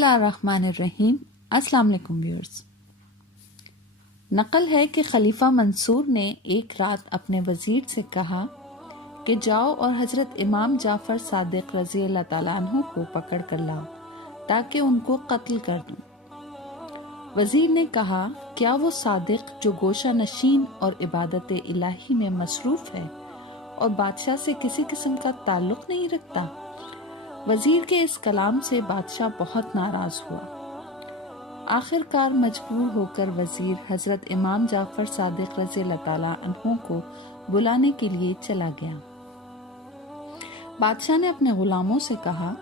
बिस्मिल्लाहिर्रहमानिर्रहीम। अस्सलाम वालेकुम व्यूअर्स। नकल है कि खलीफा मंसूर ने एक रात अपने वजीर से कहा कि जाओ और हजरत इमाम जाफर सादिक रज़ी अल्लाह ताला अन्हु को पकड़ कर लाओ ताकि उनको कत्ल कर दूं। वजीर ने कहा, क्या वो सादिक जो गोशा नशीन और इबादत इलाही में मसरूफ है और बादशाह से किसी किस्म का ताल्लुक नहीं रखता? वजीर के इस कलाम से बादशाह बहुत नाराज हुआ। आखिरकार मजबूर होकर वजीर हजरत इमाम जाफर सादिक रज़ी अल्लाह ताला अन्हु को बुलाने के लिए चला गया। बादशाह ने अपने गुलामों से कहा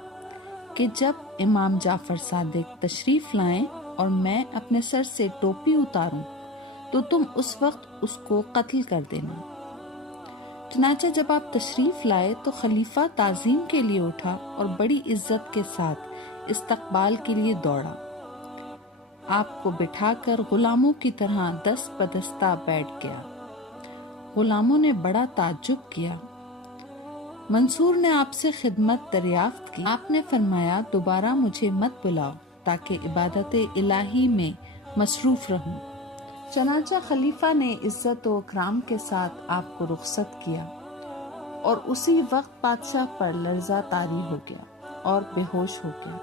कि जब इमाम जाफर सादिक तशरीफ लाएं और मैं अपने सर से टोपी उतारूं तो तुम उस वक्त उसको कत्ल कर देना। चनाचा जब आप तशरीफ लाए तो खलीफा ताज़ीम के लिए उठा और बड़ी इज्जत के साथ इस्तकबाल के लिए दौड़ा। आपको बिठाकर गुलामों की तरह दस्त बदस्ता बैठ गया। गुलामों ने बड़ा ताज्जुब किया। मंसूर ने आपसे खिदमत दरियाफ्त की। आपने फरमाया, दोबारा मुझे मत बुलाओ ताकि इबादत इलाही में मसरूफ रहूं। चनाचा खलीफा ने इज्जत व इकराम के साथ आपको रुखसत किया और उसी वक्त बादशाह पर लर्जा तारी हो गया और बेहोश हो गया।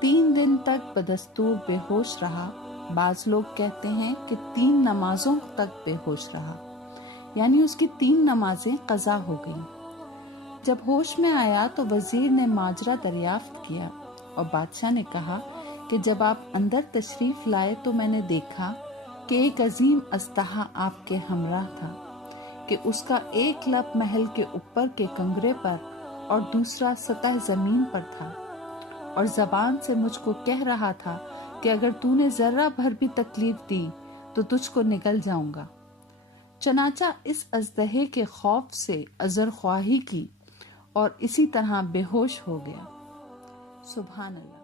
3 दिन तक बदस्तूर बेहोश रहा। बाज लोग कहते हैं कि 3 नमाजों तक बेहोश रहा, यानी उसकी 3 नमाजें कज़ा हो गईं। जब होश में आया तो वजीर ने माजरा दरियाफ्त किया और बादशाह ने कहा कि जब आप अंदर तशरीफ लाए तो मैंने देखा कि एक अजीम अस्तहा आपके हमराह था कि उसका एक लब महल के ऊपर के कंगरे पर और दूसरा सतह जमीन पर था और जबान से मुझको कह रहा था कि अगर तूने जर्रा भर भी तकलीफ दी तो तुझको निगल जाऊंगा। चनाचा इस अजदहे के खौफ से अजर ख्वाही की और इसी तरह बेहोश हो गया। सुभान अल्लाह।